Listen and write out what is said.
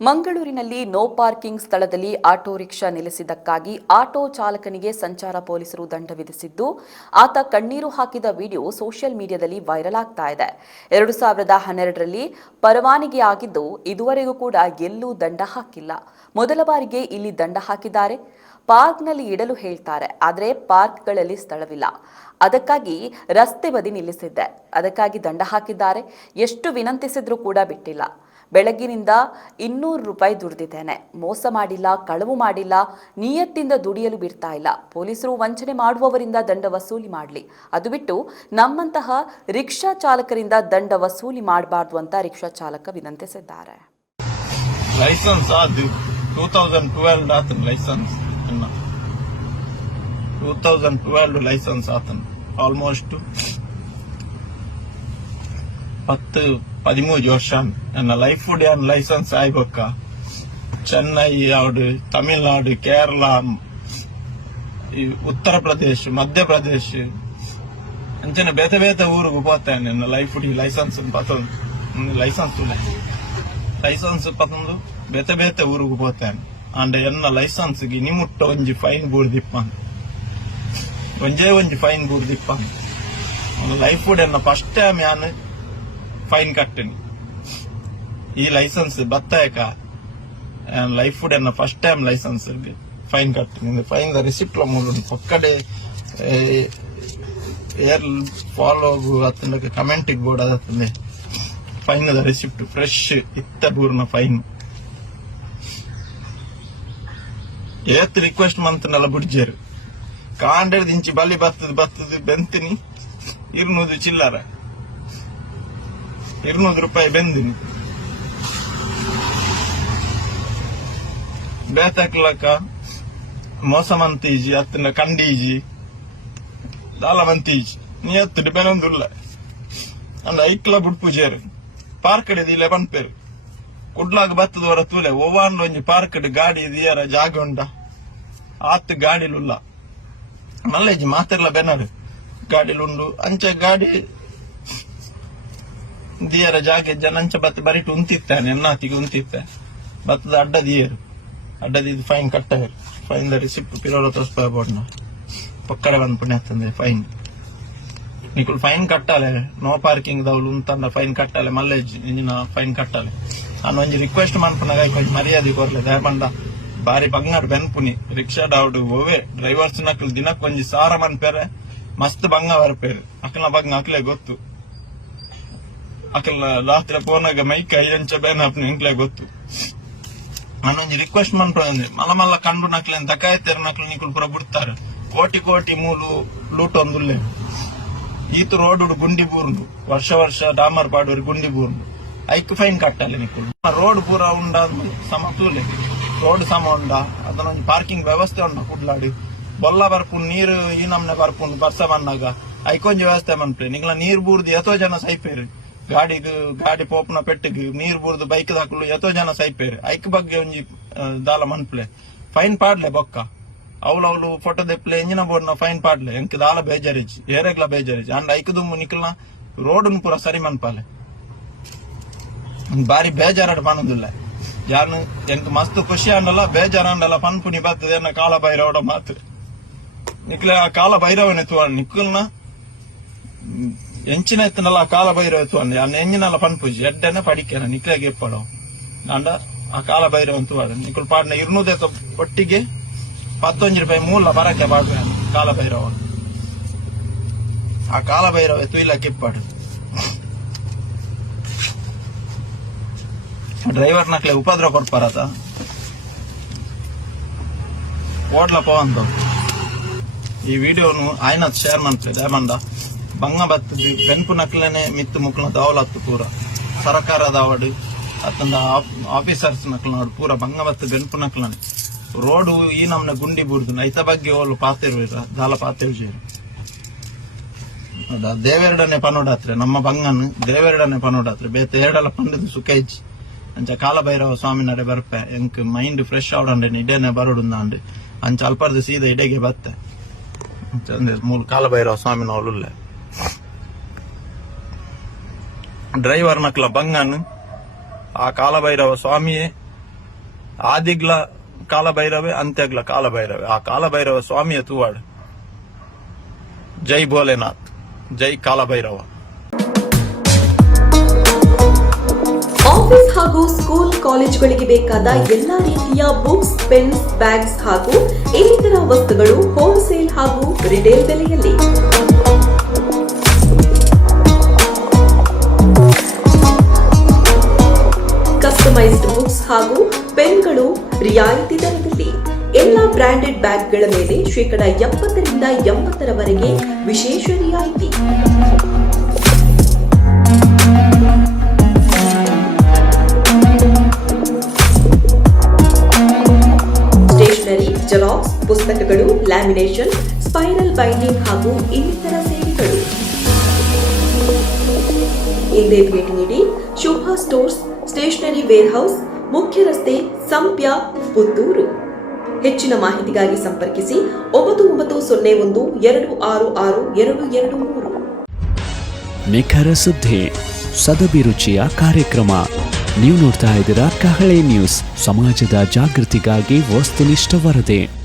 ಮಂಗಳೂರಿನಲ್ಲಿ no parking ಸ್ಥಳದಲ್ಲಿ auto rickshaw ನಿಲ್ಲಿಸಿದ್ದಕ್ಕಾಗಿ auto ಚಾಲಕನಿಗೆ ಸಂಚಾರ ಪೊಲೀಸರು ದಂಡ ವಿಧಿಸಿದ್ದು, ಆತ ಕಣ್ಣೀರು ಹಾಕಿದ ವಿಡಿಯೋ ಸೋಷಿಯಲ್ ಮೀಡಿಯಾದಲ್ಲಿ ವೈರಲ್ ಆಗ್ತಾ ಇದೆ. 2012ರಲ್ಲಿ ಪರವಾನಗಿಯಾಗಿದ್ದು ಇದುವರೆಗೂ ಕೂಡ ಎಲ್ಲೂ ದಂಡ ಹಾಕಿಲ್ಲ. ಮೊದಲ ಬಾರಿಗೆ ಇಲ್ಲಿ ದಂಡ ಹಾಕಿದ್ದಾರೆ. ಪಾರ್ಕ್ನಲ್ಲಿ ಇಡಲು ಹೇಳ್ತಾರೆ, ಆದರೆ ಪಾರ್ಕ್ಗಳಲ್ಲಿ ಸ್ಥಳವಿಲ್ಲ. ಅದಕ್ಕಾಗಿ ರಸ್ತೆ ಬದಿ ನಿಲ್ಲಿಸಿದ್ದೆ, ಅದಕ್ಕಾಗಿ ದಂಡ ಹಾಕಿದ್ದಾರೆ. ಎಷ್ಟು ವಿನಂತಿಸಿದ್ರೂ ಕೂಡ ಬಿಟ್ಟಿಲ್ಲ. ಬೆಳಗ್ಗಿನಿಂದ 200 ರೂಪಾಯಿ ದುಡಿದಿದ್ದೇನೆ. ಮೋಸ ಮಾಡಿಲ್ಲ, ಕಳವು ಮಾಡಿಲ್ಲ, ನಿಯತ್ತಿಂದ ದುಡಿಯಲು ಬಿಡ್ತಾ ಇಲ್ಲ. ಪೊಲೀಸರು ವಂಚನೆ ಮಾಡುವವರಿಂದ ದಂಡ ವಸೂಲಿ ಮಾಡಲಿ, ಅದು ಬಿಟ್ಟು ನಮ್ಮಂತಹ ರಿಕ್ಷಾ ಚಾಲಕರಿಂದ ದಂಡ ವಸೂಲಿ ಮಾಡಬಾರ್ದು ಅಂತ ರಿಕ್ಷಾ ಚಾಲಕ ವಿನಂತಿಸಿದ್ದಾರೆ. ಲೈಸೆನ್ಸ್ 2012 ಲೈಸೆನ್ಸ್ 2012 ಲೈಸೆನ್ಸ್ ಆತನ ಆಲ್ಮೋಸ್ಟ್ 10-13 ವರ್ಷ ನನ್ನ ಲೈಫ್ ಫುಡ್ ಲೈಸೆನ್ಸ್ ಆಯ್ಬೇಕ. ಚೆನ್ನೈ ಆವಡು, ತಮಿಳ್ನಾಡು, ಕೇರಳ, ಉತ್ತರ ಪ್ರದೇಶ, ಮಧ್ಯಪ್ರದೇಶ ಅಂಚನೆ ಬೇತೆ ಬೇತೆ ಊರಿಗೆ ಹೋಗ್ತೇನೆ. ನನ್ನ ಲೈಫ್ ಫುಡ್ ಲೈಸೆನ್ಸ್ ಲೈಸೆನ್ಸ್ ಪತ್ತೊಂದು ಬೇತೆ ಬೇತೆ ಊರಿಗೆ ಹೋಗ್ತೇನೆ. ಅಂಡ್ ಎನ್ನ ಲೈಸೆನ್ಸ್ಗೆ ನಿಮುಟ್ಟ ಒಂಜಿ ಫೈನ್ ಬೂರ್ದಿಪ್ಪ, ಒಂಜೇ ಫೈನ್ ಬೂರ್ದಿಪ್ಪ. ಲೈಫ್ ಫುಡ್ ಎನ್ನ ಫಸ್ಟ್ ಟೈಮ್ ಯಾನ್ ಫೈನ್ ಕಟ್ಟಿನಿ. ಈ ಲೈಸೆನ್ಸ್ ಬತ್ತಾಯಕ ಲೈಫ್ ಫುಡ್ ಎನ್ನ ಫಸ್ಟ್ ಟೈಮ್ ಲೈಸೆನ್ಸ್ ಫೈನ್ ಕಟ್ಟಿನಿ. ಫೈನ್ ದ ರಿಸಿಪ್ಟ್ ಮೂಲ ಪಕ್ಕಡೆ ಏರ್ ಫಾಲೋ ಅತ್ತಂದಕ್ಕೆ ಕಮೆಂಟಿಗೆ ಬೋರ್ಡ್ ಅದೇ ಫೈನ್ ದ ರಿಸಿಪ್ಟ್ ಫ್ರೆಶ್ ಇತ್ತ ಬೂರ್ನ ಫೈನ್ ಏತ್ ರಿಕ್ವೆಸ್ಟ್ ಮಂತ್ನೆಲ್ಲ ಬಿಡ್ಜೇರು. ಕಾಂಡೆಡ್ ಇಂಚಿ ಬಲಿ ಬತ್ತದ ಬೆಂತಿನಿ 200 ಚಿಲ್ಲರ 200 ರೂಪಾಯಿ ಬೆಂದಿನಿ. ಬೇತಾಕ್ಲಕ ಮೋಸ ಮಂತೀಜಿ ಅತ್ತನ ಕಂಡೀಜಿ ದಾಲ ಮಂತೀಜಿ ನೀ ಎತ್ತು ಬೆನೊಂದುಲ್ಲ ಅಂದ ಐಕ್ಲ ಬುಡ್ಪುಜೇರು ಪಾರ್ಕಡೆ ದಿಲೆ ಪನ್ಪೇರು ಕುಡ್ಲಾಗ ಬತ್ತದ ಹೊರ ತೂಲೆ ಒವ್ವಾಂಡ್ ಒಂಜಿ ಪಾರ್ಕಡ್ ಗಾಡಿ ದಿಯರ ಜಾಗ ಉಂಡ ಆತ್ ಗಾಡಿಲುಲ್ಲ ಮಲ್ಲೇಜಿ ಮಾತಿರ್ಲ ಬೆನರು ಗಾಡಿಲುಂಡು ಅಂಚೆ ಗಾಡಿ ದಿಯರ ಜಾಗೆ ಜನಂಚ ಬತ್ತ ಬರಿಟ್ ಉಂತಿತ್ತಾನೆ ಎನ್ನಾತಿಗೆ ಉಂತಿತ್ತೆ ಬತ್ತದ ಅಡ್ಡ ದಿಯರು ಅಡ್ಡದಿದ್ದು ಫೈನ್ ಕಟ್ಟರು. ಫೈನ್ ದ ರಿಸಿಪ್ಟ್ ಪಿರೋಡ ತೋರಿಸ್ಬಾರ ಬೋರ್ಡ್ನ ಪಕ್ಕಡೆ ಬಂದ್ ಪುಣ್ಯ ತಂದೆ ಫೈನ್ ನಿಕುಲ್ ಫೈನ್ ಕಟ್ಟಾಲೆ. ನೋ ಪಾರ್ಕಿಂಗ್ ದವ್ಲು ಉಂತಂದ ಫೈನ್ ಕಟ್ಟಾಲೆ, ಮಲ್ಲೇಜ್ ಇಂಜಿನ ಫೈನ್ ಕಟ್ಟಾಲೆ. ನಾನು ಒಂಜಿ ರಿಕ್ವೆಸ್ಟ್ ಮಾಡ್ಪುನಾಗ ಕೊಂಚ ಮರ್ಯಾದೆ ಕೊರ್ಲೆ ದಯಪಂಡ ಬಾರಿ ಬಂಗಾರ ಬೆನ್ಪುನಿ ರಿಕ್ಷಾ ಡಾವ್ಡು ಓವೆ ಡ್ರೈವರ್ಸ್ ನಕಲ್ ದಿನಕ್ ಒಂಜಿ ಸಾರ ಮನ್ಪೇರೆ ಮಸ್ತ್ ಬಂಗ ಬರ್ಪೇರು ಅಕಲ್ನ ಬಂಗ ಅಕ್ಲೆ ಗೊತ್ತು. ಅಕಲ್ನ ರಾತ್ರಿ ಫೋನಾಗ ಮೈಕ್ ಐದಂಚ ಬೇನ್ ಹಾಪ್ನ ಇಂಕ್ಲೆ ಗೊತ್ತು. ನಾನೊಂಜಿ ರಿಕ್ವೆಸ್ಟ್ ಮಾಡ್ಪಂದ್ರೆ ಮಲ್ಲ ಕಂಡು ನಕ್ಲೆ ದಕಾಯತೆರ ನಕ್ಲು ನಿಕುಲ್ ಪುರ ಬಿಡ್ತಾರೆ. ಕೋಟಿ ಮೂಲು ಲೂಟ್ ಒಂದುಲ್ಲೆ ಈತು ರೋಡ್ ಗುಂಡಿ ಬೂರ್ನು ವರ್ಷ ಡಾಮರ್ ಪಾಡೋರು ಗುಂಡಿ ಬೂರ್ನು ಐಕ್ ಫೈನ್ ಕಟ್ಟಲ್ಲ ನಿಕುಲ್. ರೋಡ್ ಪೂರ ಉಂಡ ಸಮತೂಲೆ ರೋಡ್ ಸಮ ಉಂಡ ಅದನ್ನೊಂದು ಪಾರ್ಕಿಂಗ್ ವ್ಯವಸ್ಥೆ ಉಂಡ ಕುಡ್ಲಾಡಿ ಬೊಲ್ಲ ಬರ್ಪುಂಡು ನೀರು ಈ ನಮ್ನೆ ಬರ್ಪುಂಡು ಬರ್ಸ ಬಂದಾಗ ಐಕೊಂಜಿ ವ್ಯವಸ್ಥೆ ಮನ್ಪೆ ನಿಗ್ಲ ನೀರ್ ಬೂರ್ದು ಎತೋ ಜನ ಸೈಪೇರು ಗಾಡಿ ಪೋಪನ ಪೆಟ್ಟಿಗೆ ನೀರ್ ಬೂರ್ದು ಬೈಕ್ ಹಾಕಲು ಎತೋ ಜನ ಸೈಪೇರು ಐಕ್ ಬಗ್ಗೆ ಒಂಜಿ ದಾಲ ಮನ್ಪ್ಲೆ ಫೈನ್ ಪಾಡ್ಲೆ ಬೊಕ್ಕ ಅವಳು ಫೋಟೋ ದೆಪ್ಲೆ ಎಂಜಿನ ಬೋರ್ಡ್ ನ ಫೈನ್ ಪಾಡ್ಲೆ ಎಂಕ್ ದಾಲ ಬೇಜಾರಿಜಿ ಏರೆಗ್ಲ ಬೇಜಾರಿಜಿ ಅಂಡ್ ಐಕ್ ದುಮ್ಮು ನಿಕ್ಲನ ರೋಡ್ ಪೂರ ಸರಿ ಮನ್ಪಾಲೆ ಬಾರಿ ಬೇಜಾರಾಡ್ ಪನ್ನೋದಿಲ್ಲ ಯಾರು ಎಂಕ್ ಮಸ್ತ್ ಖುಷಿ ಅಂಡಲ್ಲ ಬೇಜಾರಂಡಲ್ಲ ಪನ್ಪುನಿ ಬರ್ತದೆ ಎನ್ನ ಕಾಲ ಭೈರವಡ ಮಾತು ನಿಕ್ಲೆ ಆ ಕಾಲ ಭೈರವನ ಎತ್ತುವ ನಿಕ್ಕಲ್ನ ಎಂಚಿನ ಎತ್ತನಲ್ಲ ಕಾಲ ಭೈರವ ಎತ್ತುವ ಅನ್ನ ಎಂಜಿನಲ್ಲ ಪನ್ಪುಜಿ ಎಡ್ಡನೆ ಪಡಿಕೆನ ನಿಕ್ಲೆಗೆ ಎಪ್ಪಡ ಅಂಡ ಆ ಕಾಲ ಭೈರವ ಅಂತುವಾಡ ನಿಕ್ಕಲ್ ಪಾಡ್ನ 200 ಒಟ್ಟಿಗೆ 11 ರೂಪಾಯಿ ಮೂಲ ಬರಕ್ಕೆ ಪಾಡ್ವೆ ಕಾಲ ಭೈರವ. ಆ ಕಾಲ ಭೈರವ ಎತ್ತು ಇಲ್ಲ ಕಿಪ್ಪಾಡು ಡ್ರೈವರ್ ನಕ್ಲೆ ಉಪದ್ರ ಕೊಡ್ಪಾರತ ಓಡ್ಲ ಪವಂತ. ಈ ವಿಡಿಯೋನು ಆಯ್ನತ್ ಶೇರ್ ಮಾಡ್ತೇವೆ ದಯಮಂಡ ಬಂಗ ಬತ್ತದು ಬೆನ್ಪು ನಕ್ಲೇನೆ ಮಿತ್ತು ಮುಕ್ಲ ದವಲತ್ತು ಪೂರ ಸರ್ಕಾರದ ಅವಾರ್ಡ್ ಅತ್ತಂದ ಆಫೀಸರ್ಸ್ ನಕ್ಲ ಪೂರ ಬಂಗ ಬತ್ತ ಬೆನ್ಪು ನಕ್ಲನೆ ರೋಡು ಈ ನಮ್ನ ಗುಂಡಿ ಬೂರ್ದು ಐತ ಬಗ್ಗೆ ಓಲು ಪಾತಿರ್ವೀರ ದಾಲ ಪಾತಿರ್ಜೇರು ದೇವೆರಡನೆ ಪನೋಡಾತ್ರೆ ನಮ್ಮ ಬಂಗನ್ ದೇವೆರಡನೆ ಪನೋಡಾತ್ರೆ ಬೇತೆ ಎರಡಲ್ಲ ಪಂಡದು ಸುಖೈಜಿ ಅಂಚ ಕಾಲಭೈರವ ಸ್ವಾಮಿ ನಡೆ ಬರ್ಪೆ ಎಂಕ್ ಮೈಂಡ್ ಫ್ರೆಶ್ ಅವಡಂಡೆ ಇಡೇನೆ ಬರೋಡುಂದಾಂಡ್ ಅಂಚ ಅಲ್ಪರ್ದು ಸೀದಾ ಇಡೆಗೆ ಬತ್ತೆ ಮೂಲ ಕಾಲಭೈರವ ಸ್ವಾಮಿನ ಅವಳುಲ್ಲೆ ಡ್ರೈವರ್ ನಕ್ಲ ಬಂಗನ್ ಆ ಕಾಲಭೈರವ ಸ್ವಾಮಿಯೇ ಆದಿಗ್ಲ ಕಾಲಭೈರವೆ ಅಂತ್ಯಗ್ಲ ಕಾಲಭೈರವೆ. ಆ ಕಾಲಭೈರವ ಸ್ವಾಮಿಯ ತೂವಾಡು. ಜೈ ಭೋಲೆನಾಥ್, ಜೈ ಕಾಲಭೈರವ. ಆಫೀಸ್ ಹಾಗೂ ಸ್ಕೂಲ್ ಕಾಲೇಜುಗಳಿಗೆ ಬೇಕಾದ ಎಲ್ಲಾ ರೀತಿಯ ಬುಕ್ಸ್, ಪೆನ್ಸ್, ಬ್ಯಾಗ್ಸ್ ಹಾಗೂ ಇನ್ನಿತರ ವಸ್ತುಗಳು ಹೋಲ್ಸೇಲ್ ಹಾಗೂ ರಿಟೇಲ್ ಬೆಲೆಯಲ್ಲಿ. ಕಸ್ಟಮೈಸ್ಡ್ ಬುಕ್ಸ್ ಹಾಗೂ ಪೆನ್ಗಳು ರಿಯಾಯಿತಿ ದರದಲ್ಲಿ. ಎಲ್ಲ ಬ್ರಾಂಡೆಡ್ ಬ್ಯಾಗ್ಗಳ ಮೇಲೆ 70% 80% ವಿಶೇಷ ರಿಯಾಯಿತಿ. ಸ್ಟೇಷನರಿ, ಜೆರಾಕ್ಸ್, ಪುಸ್ತಕಗಳು, ಲ್ಯಾಮಿನೇಷನ್, ಸ್ಪೈರಲ್ ಬೈಂಡಿಂಗ್ ಹಾಗೂ ಇನ್ನಿತರ ಸೇವೆಗಳು. ಹಿಂದೆ ಭೇಟಿ ನೀಡಿ. ಶುಭ ಸ್ಟೋರ್ಸ್, ಸ್ಟೇಷನರಿ ವೇರ್ ಹೌಸ್, ಮುಖ್ಯ ರಸ್ತೆ, ಸಂಪ್ಯ, ಪುತ್ತೂರು. ಹೆಚ್ಚಿನ ಮಾಹಿತಿಗಾಗಿ ಸಂಪರ್ಕಿಸಿ 9901 266 223. ನಿಖರ ಸುದ್ದಿ, ಸದಭಿರುಚಿಯ ಕಾರ್ಯಕ್ರಮ. ನೀವು ನೋಡ್ತಾ ಇದ್ದೀರಾ ಕಹಳೆ ನ್ಯೂಸ್, ಸಮಾಜದ ಜಾಗೃತಿಗಾಗಿ ವಸ್ತುನಿಷ್ಠ ವರದಿ.